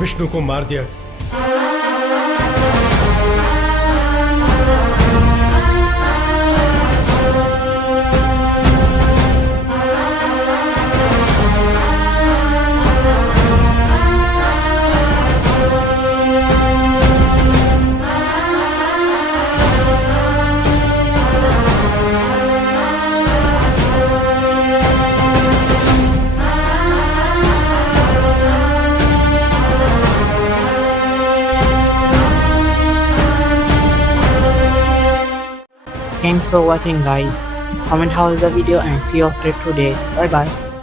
विष्णु को मार दिया। Thanks for watching guys. Comment how is the video and see you after 2 days. Bye bye.